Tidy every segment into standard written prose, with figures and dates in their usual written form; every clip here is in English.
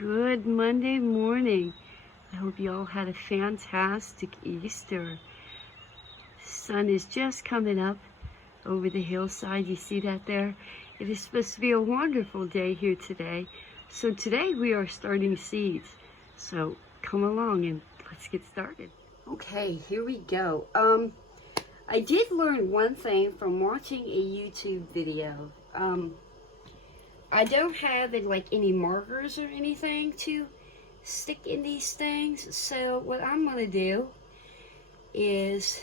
Good Monday morning. I hope you all had a fantastic Easter. The sun is just coming up over the hillside. You see that there? It is supposed to be a wonderful day here today. So today we are starting seeds. So come along and let's get started. Okay, here we go. I did learn one thing from watching a YouTube video. I don't have any markers or anything to stick in these things, so what I'm gonna do is,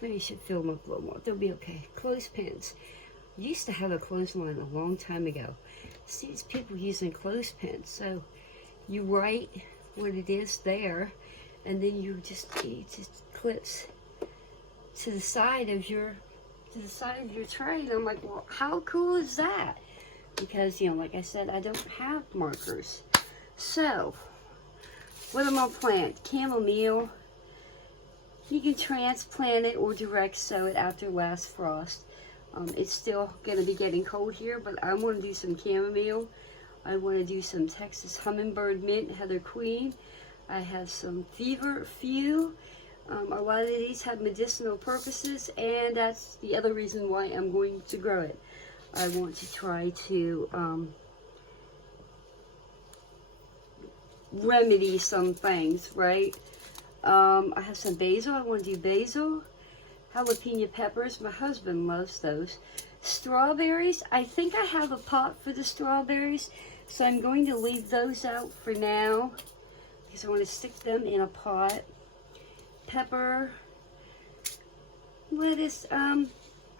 maybe I should fill them up a little more. They'll be okay. Clothespins. Used to have a clothesline a long time ago. See these people using clothespins. So you write what it is there, and then it just clips to the side of your tray. And I'm like, well, how cool is that? Because, like I said, I don't have markers. So, what am I plant? Chamomile. You can transplant it or direct sow it after last frost. It's still going to be getting cold here, but I want to do some chamomile. I want to do some Texas Hummingbird Mint, Heather Queen. I have some Feverfew. A lot of these have medicinal purposes, and that's the other reason why I'm going to grow it. I want to try to remedy some things, right? I have some basil. I want to do basil. Jalapeno peppers. My husband loves those. Strawberries. I think I have a pot for the strawberries, so I'm going to leave those out for now because I want to stick them in a pot. Pepper. Lettuce.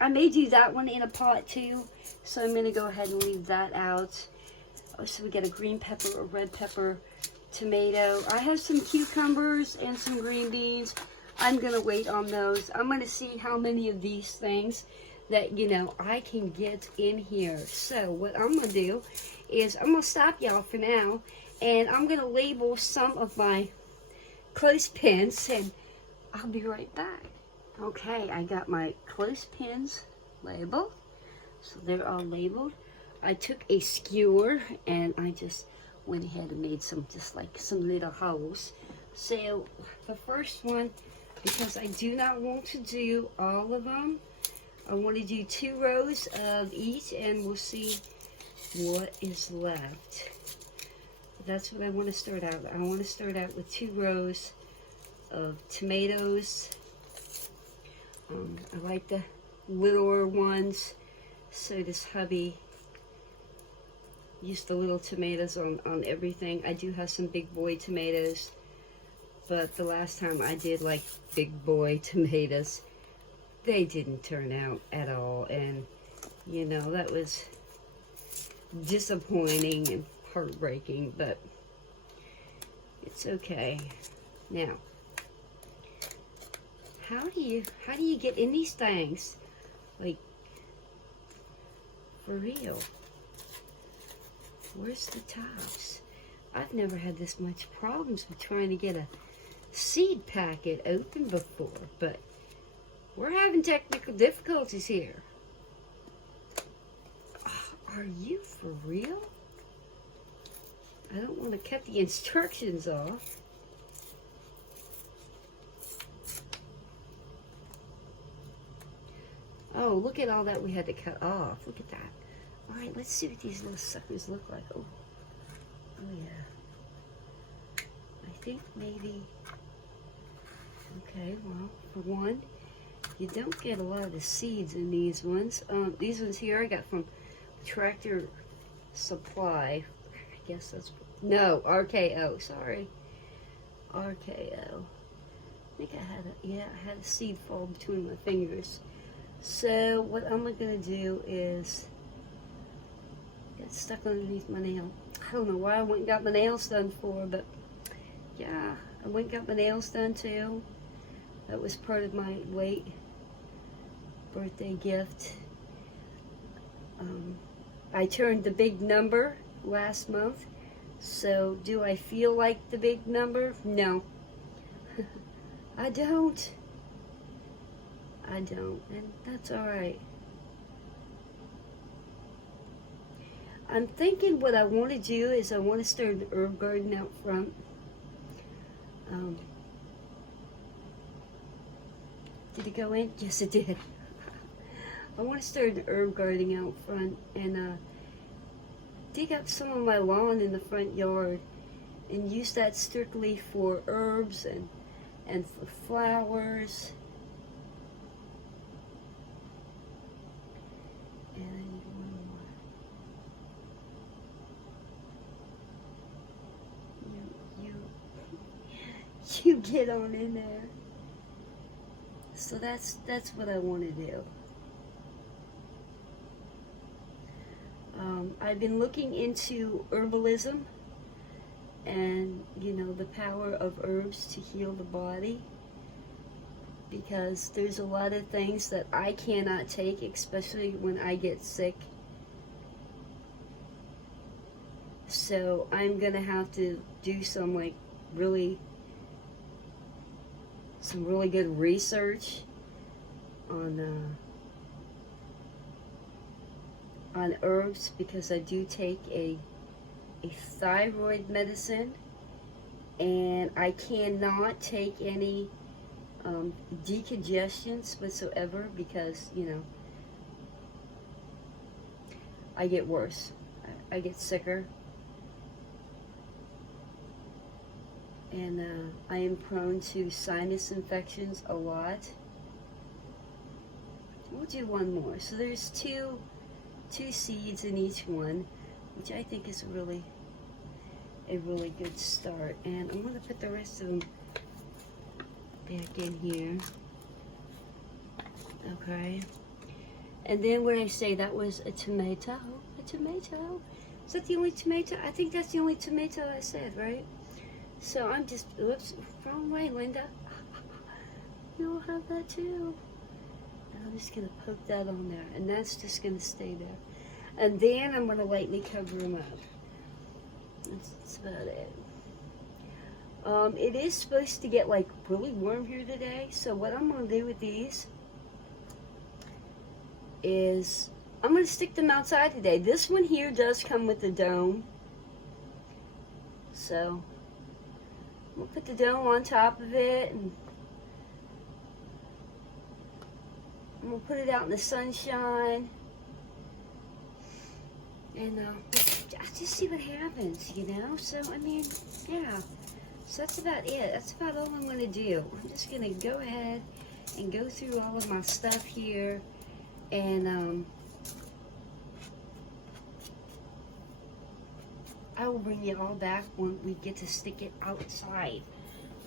I may do that one in a pot too, so I'm going to go ahead and leave that out. So we get a green pepper, a red pepper, tomato. I have some cucumbers and some green beans. I'm going to wait on those. I'm going to see how many of these things that, I can get in here. So what I'm going to do is I'm going to stop y'all for now, and I'm going to label some of my clothespins, and I'll be right back. Okay, I got my clothespins labeled, so they're all labeled. I took a skewer and I just went ahead and made some little holes. So the first one, because I do not want to do all of them, I want to do 2 rows of each, and we'll see what is left. That's what I want to start out. I want to start out with 2 rows of tomatoes. I like the littler ones, so this hubby used the little tomatoes on everything. I do have some big boy tomatoes, but the last time I did big boy tomatoes, they didn't turn out at all, and that was disappointing and heartbreaking, but it's okay. Now, how do you get in these things? For real. Where's the tops? I've never had this much problems with trying to get a seed packet open before, but we're having technical difficulties here. Are you for real? I don't want to cut the instructions off. Oh, look at all that we had to cut off. Look at that. All right, let's see what these little suckers look like. Oh yeah. I think maybe. Okay, well, for one, you don't get a lot of the seeds in these ones. These ones here I got from Tractor Supply. I guess that's, no, RKO, sorry. RKO. I think I had a seed fall between my fingers. So what I'm going to do is get stuck underneath my nail. I don't know why I went and got my nails done for, but yeah, I went and got my nails done too. That was part of my late birthday gift. I turned the big number last month. So do I feel like the big number? No. I don't. And that's all right. I'm thinking what I want to do is I want to start an herb garden out front. Did it go in? Yes, it did. I want to start an herb garden out front and dig up some of my lawn in the front yard and use that strictly for herbs and for flowers. And I need one more. You get on in there. So that's what I want to do. I've been looking into herbalism and, you know, the power of herbs to heal the body, because there's a lot of things that I cannot take, especially when I get sick. So I'm gonna have to do some really good research on herbs, because I do take a thyroid medicine, and I cannot take any decongestants whatsoever, because, you know, I get worse. I get sicker, and I am prone to sinus infections a lot. We'll do one more. So there's two seeds in each one, which I think is a really good start. And I'm going to put the rest of them back in here. Okay. And then what I say, that was a tomato. A tomato. Is that the only tomato? I think that's the only tomato I said, right? So I'm just, oops, wrong way, Linda. You'll have that too. And I'm just going to poke that on there, and that's just going to stay there. And then I'm going to lightly cover them up. That's about it. It is supposed to get like really warm here today, so what I'm going to do with these is I'm going to stick them outside today. This one here does come with a dome, so I'm going to put the dome on top of it, and I'm going to put it out in the sunshine, and I just see what happens, you know. So I mean, yeah, so that's about it. That's about all I'm going to do. I'm just going to go ahead and go through all of my stuff here, and I will bring you all back when we get to stick it outside.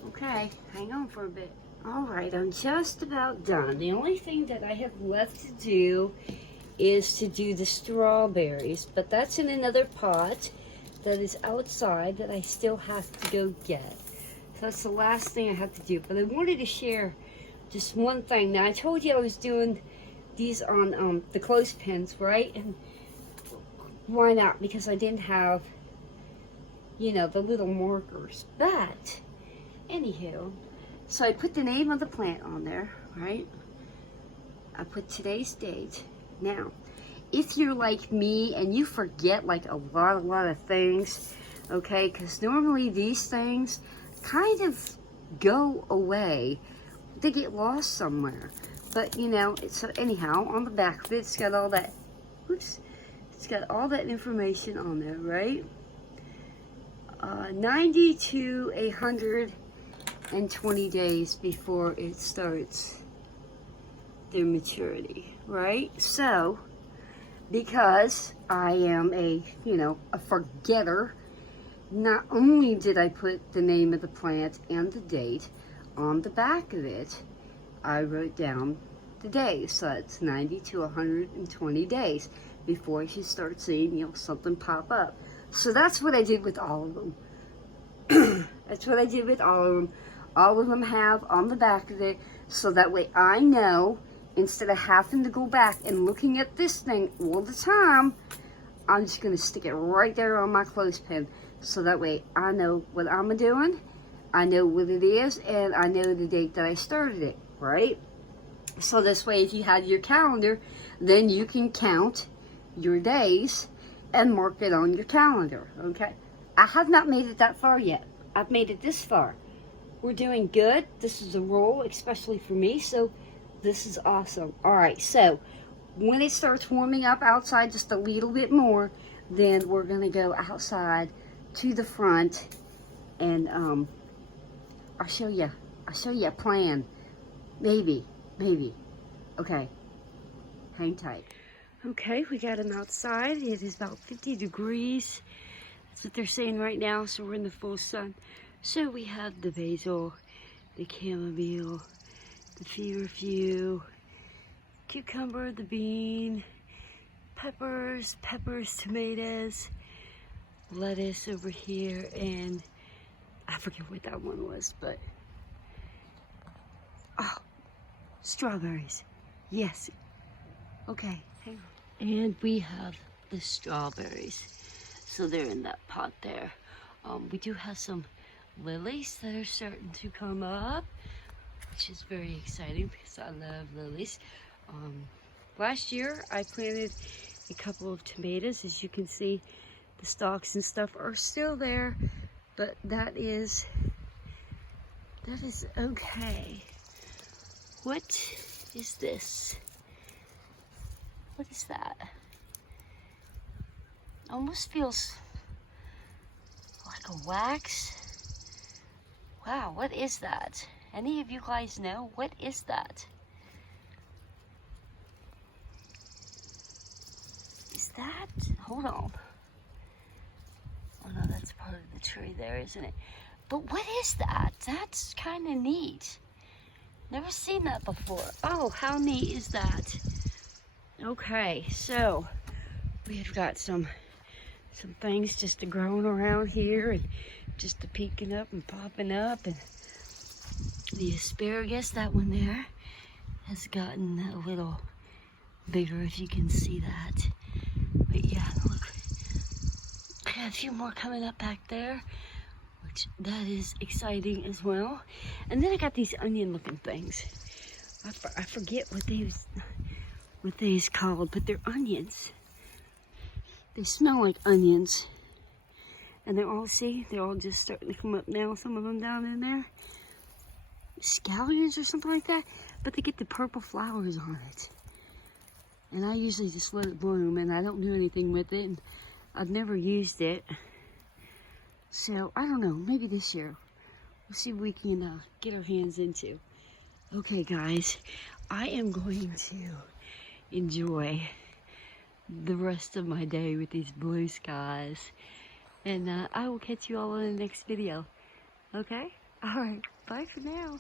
Okay, hang on for a bit. Alright, I'm just about done. The only thing that I have left to do is to do the strawberries, but that's in another pot that is outside that I still have to go get. So that's the last thing I have to do. But I wanted to share just one thing. Now, I told you I was doing these on the clothespins, right? And why not? Because I didn't have, you know, the little markers. But anywho, so I put the name of the plant on there, right? I put today's date. Now, if you're like me and you forget like a lot of things, okay, because normally these things kind of go away. They get lost somewhere. But, you know, so anyhow, on the back of it, it's got all that, oops, it's got all that information on there, right? 90 to 120 days before it starts their maturity, right? So, because I am a, you know, a forgetter, not only did I put the name of the plant and the date on the back of it, I wrote down the days. So it's 90 to 120 days before you start seeing, you know, something pop up. So that's what I did with all of them. That's what I did with all of them. All of them have on the back of it, so that way I know, instead of having to go back and looking at this thing all the time, I'm just going to stick it right there on my clothespin. So that way I know what I'm doing, I know what it is, and I know the date that I started it, right? So this way, if you had your calendar, then you can count your days and mark it on your calendar, okay? I have not made it that far yet. I've made it this far. We're doing good. This is a roll, especially for me, so this is awesome. All right, so when it starts warming up outside just a little bit more, then we're gonna go outside to the front, and I'll show you a plan. Maybe. Okay, hang tight. Okay, we got them outside. It is about 50 degrees. That's what they're saying right now, so we're in the full sun. So we have the basil, the chamomile, the feverfew, cucumber, the bean, peppers, tomatoes, lettuce over here, and I forget what that one was, but oh, strawberries. Yes. Okay, hang on. And we have the strawberries. So they're in that pot there. We do have some lilies that are starting to come up, which is very exciting because I love lilies. Last year I planted a couple of tomatoes. As you can see, the stalks and stuff are still there, but that is okay. What is this? What is that? Almost feels like a wax. Wow, what is that? Any of you guys know? What is that? Is that? Hold on. Oh no, that's part of the tree there, isn't it? But what is that? That's kind of neat. Never seen that before. Oh, how neat is that? Okay, so we've got some things just growing around here and just peeking up and popping up, and the asparagus, that one there, has gotten a little bigger, if you can see that. But yeah, look, I got a few more coming up back there, which that is exciting as well. And then I got these onion looking things. I forget what these called, but they're onions. They smell like onions. And they're all, see, they're all just starting to come up now, some of them down in there. Scallions or something like that, but they get the purple flowers on it. And I usually just let it bloom, and I don't do anything with it, and I've never used it. So, I don't know, maybe this year, we'll see what we can get our hands into. Okay guys, I am going to enjoy the rest of my day with these blue skies, and I will catch you all in the next video. Okay? Alright, bye for now.